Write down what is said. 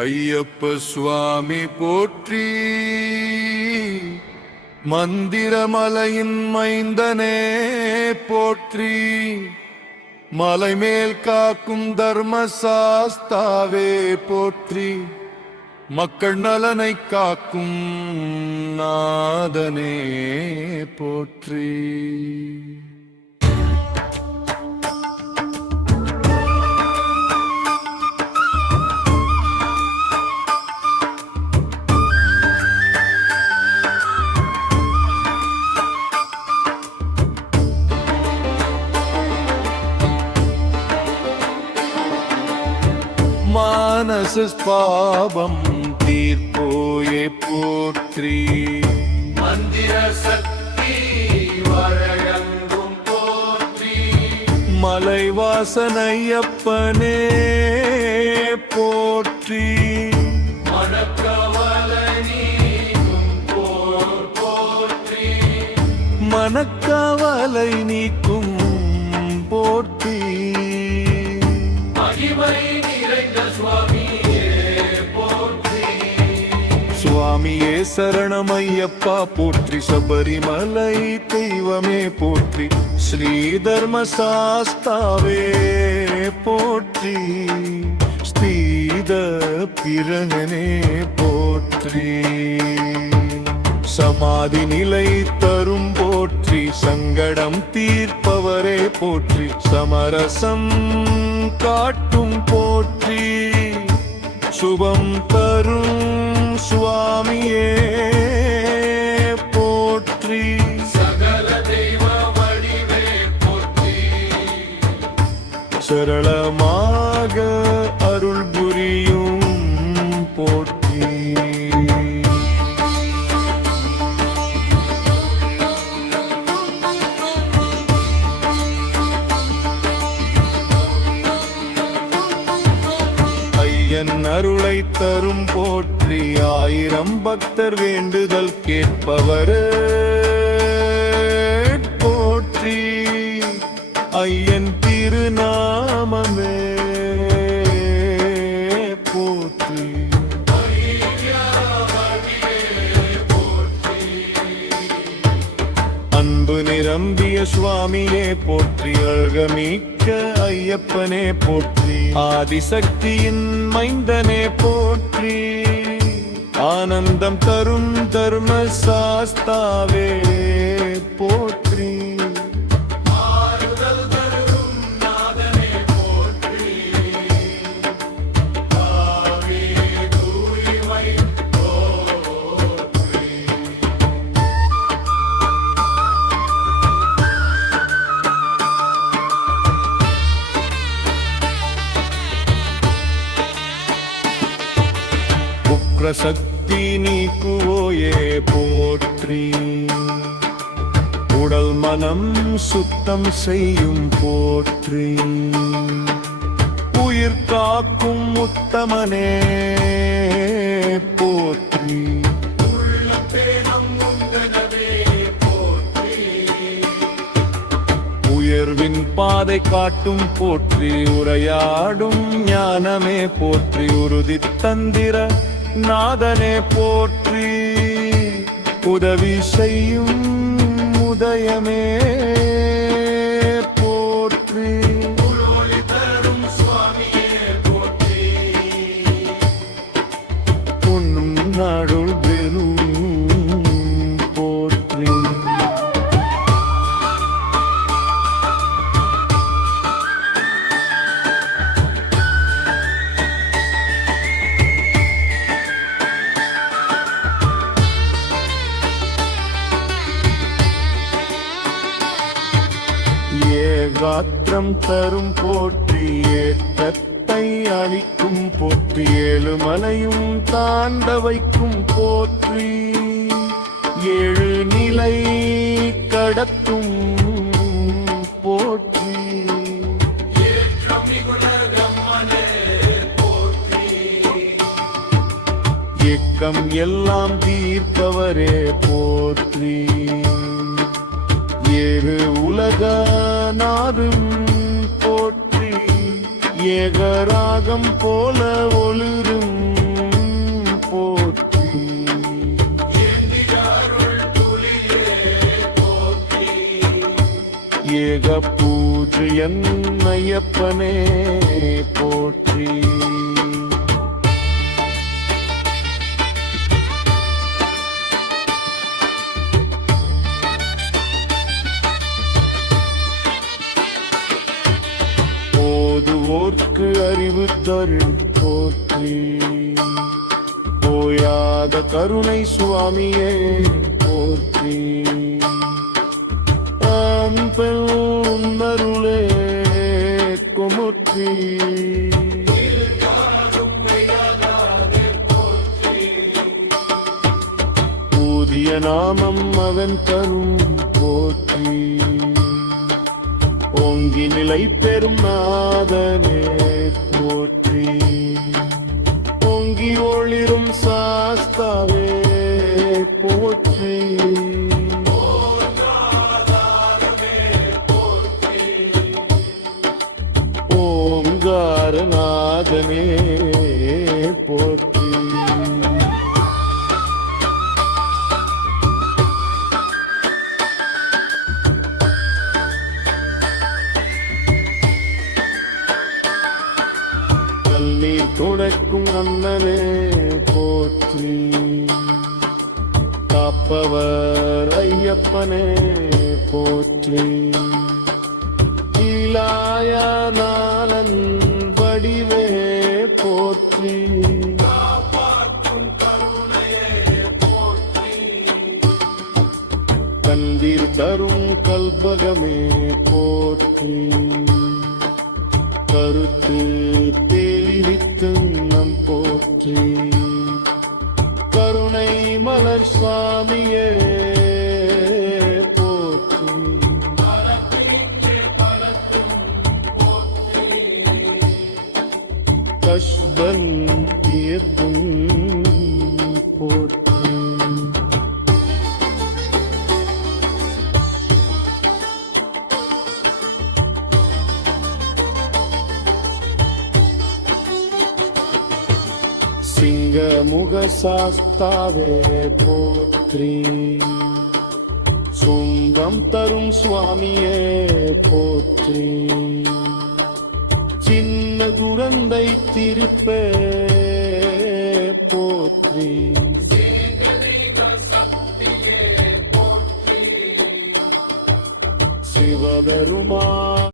ஐயப்ப சுவாமி போற்றி. மந்திரமலையின் மைந்தனே போற்றி. மலைமேல் காக்கும் தர்மசாஸ்தாவே போற்றி. மக்கள் நலனை காக்கும் நாதனே போற்றி. மானச பாவம் தீர்ப்போயே போற்றி. மந்திர சக்தி வரையங்கும் போற்றி. மலைவாசனையப்பனே போற்றி. மனக்கவலை நீக்கும் போர் போற்றி. மனக்கவலை நீக்கும் போற்றி. மகிமை நிறைந்த சுவாமியே போற்றி. சுவாமியே சரணமையப்பா போற்றி. சபரிமலை தெய்வமே போற்றி. ஸ்ரீ தர்மசாஸ்தாவே போற்றி. ஸ்ரீத பிரகனே போற்றி. சமாதி நிலை தரும் போற்றி. சங்கடம் தீர்ப்பவரே போற்றி. சமரசம் காட்டும் போற்றி. சுபம் தரும் சுவாமியே போற்றி. சகல தெய்வ வடிவே போற்றி. சரளமாக அருள் புரியும் போற்றி. என் அருளை தரும் போற்றி. ஆயிரம் பக்தர் வேண்டுதல் கேட்பவர் போற்றி. ஐயன் திருநாமமே போற்றி. அன்பு நிரம்பிய சுவாமியே போற்றி. அழகமிக்க ஐயப்பனே போற்றி. ஆதிசக்தியின் மைந்தனே போற்றி. ஆனந்தம் தரும் தர்ம சாஸ்தாவே போற்றி. ஆறுதல் தரும் நாதனே போற்றி. ஆவே தூய்மை போற்றி. உக்ரசக்தி நீக்குவோயே போற்றி. உடல் மனம் சுத்தம் செய்யும் போற்றி. உயிர் காக்கும் உத்தமனே போற்றி. உள்ள பேணம் உந்தனவே போற்றி. உயர்வின் பாதை காட்டும் போற்றி. உரையாடும் ஞானமே போற்றி. உறுதி தந்திர நாதனே போற்றி. உதவி செய்யும் உதயமே போற்றி. உருளி தரும் சுவாமியே போற்றி. உண்ணும் நாடுள் பெரும் போற்றி. ஏகாத்திரம் தரும் போற்றி. ஏற்றத்தை அளிக்கும் போற்றி. ஏழுமலையும் தாண்ட வைக்கும் போற்றி. ஏழு நிலை கடத்தும் போற்றி. ஏற்றம் மிகுலகம்மனே போற்றி. ஏக்கம் எல்லாம் தீர்ப்பவரே போற்றி. ஏழு உலக நாடும் போற்றி. ஏகராகம் போல ஒளிரும் ஏக பூஜ்யன் ஐயப்பனே போற்றி. ஓதுவோர்க்கு அறிவு தருள் போற்றி. ஓயாத கருணை சுவாமியே போற்றி. அருளே குமுற்றி. புதிய நாமம் அவன் தரும் போற்றி. ஓங்கி நிலை பெறும் நாதனே போற்றி. ஓங்கி ஒளிரும் சாஸ்தாவே போற்றி. ஓங்காரநாதனே போற்றி. கண்ணீர் துடைக்கும் அண்ணனே போற்றி. காப்பவர் ஐயப்பனே போற்றி. இலாயநாளன் வடிவே போற்றி. கந்தீர் தரும் கல்பகமே போற்றி. கருத்து தெளிவித்து நம் போற்றி. கருணை மலர் சுவாமியே போற்றி. கஷ்டம் தீர்க்கும் போற்றி. சிங்கமுக சாஸ்தாவே போற்றி. சுந்தம் தரும் சுவாமியே போற்றி. சின்ன குழந்தை திருப்பே போற்றி. சிவபெருமான்